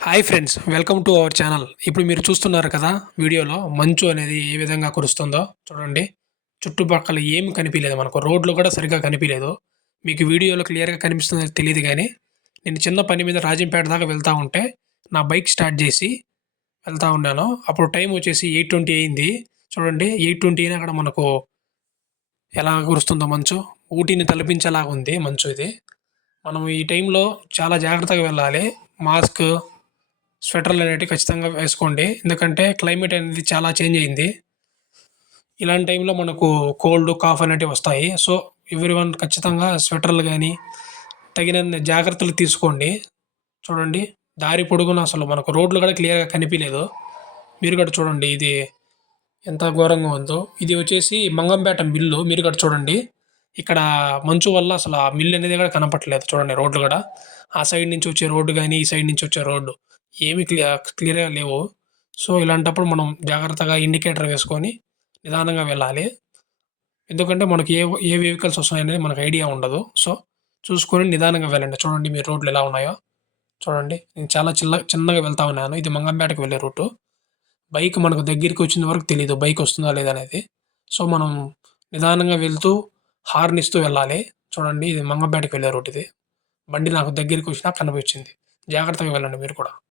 Hi friends welcome to our channel. ఇప్పుడు మీరు చూస్తున్నారు కదా వీడియోలో మంచు అనేది ఏ విధంగా కురుస్తుందో చూడండి. చుట్టుపక్కల ఏమి కనిపియలేదు మనకు. రోడ్లు కూడా సరిగ్గా కనిపియలేదు. మీకు వీడియోలో క్లియర్‌గా కనిపిస్తుందో తెలీదు గానీ, నేను చిన్న పని మీద రాజంపేట దాకా వెళ్తా ఉంటే, నా బైక్ స్టార్ట్ జేసి వెళ్తా ఉన్నాను. అప్పుడు టైం వచ్చేసి 8:20 అయింది. చూడండి 8:20 అయినా అక్కడ మనకు ఎలా కురుస్తుందో మంచు. ఊటీని తలపించేలాగా ఉంది మంచు ఇది. మనం ఈ టైంలో చాలా జాగ్రత్తగా వెళ్ళాలి. మాస్క్, స్వెటర్‌లనేటివి ఖచ్చితంగా వేసుకోండి. ఎందుకంటే క్లైమేట్ అనేది చాలా చేంజ్ అయింది. ఇలాంటి టైంలో మనకు కోల్డ్, కాఫ్ అనేటివి వస్తాయి. సో, ఎవ్రీవన్ ఖచ్చితంగా స్వెటర్‌లు గాని, తగినన్ని జాగ్రత్తలు తీసుకోండి. చూడండి దారి పొడుగునా అసలు మనకు రోడ్లు కూడా క్లియర్‌గా కనిపియలేదు. మీరు కూడా చూడండి ఇది ఎంత ఘోరంగా ఉందో. ఇది వచ్చేసి మంగంపేట మిల్లు. మీరు కూడా చూడండి. ఇక్కడ మంచు వల్ల అసల ఆ మిల్ అనేది కూడా కనపట్లేదు. చూడండి రోడ్లు గూడా. ఆ సైడ్ నుంచి వచ్చే రోడ్డు గాని, ఈ సైడ్ నుంచి వచ్చే రోడ్డు ఏమి క్లియర్‌గా లేవు. సో, ఇలాంటప్పుడు మనం జాగ్రత్తగా ఇండికేటర్ వేసుకొని నిదానంగా వెళ్ళాలి. ఎందుకంటే మనకి ఏ వెహికల్స్ వస్తున్నాయనేది మనకు ఐడియా ఉండదు. సో, చూసుకొని నిదానంగా వెళ్ళండి. చూడండి మీరు రోడ్లు ఎలా ఉన్నాయో. చూడండి నేను చాలా చిన్నగా వెళ్తా ఉన్నాను. ఇది మంగంపేటకి వెళ్ళే రూటు. బైక్ మనకు దగ్గరికి వచ్చేంత వరకు తెలీదు. బైక్ వస్తుందా లేదా అనేది. సో, మనం నిదానంగా వెళ్తూ హార్న్ ఇస్తూ వెళ్ళాలి. చూడండి ఇది మంగంపేటకి వెళ్ళే రూట్ ఇది. బండి నాకు దగ్గరికి వచ్చినా కనిపించింది. జాగ్రత్తగా వెళ్ళండి మీరు కూడా.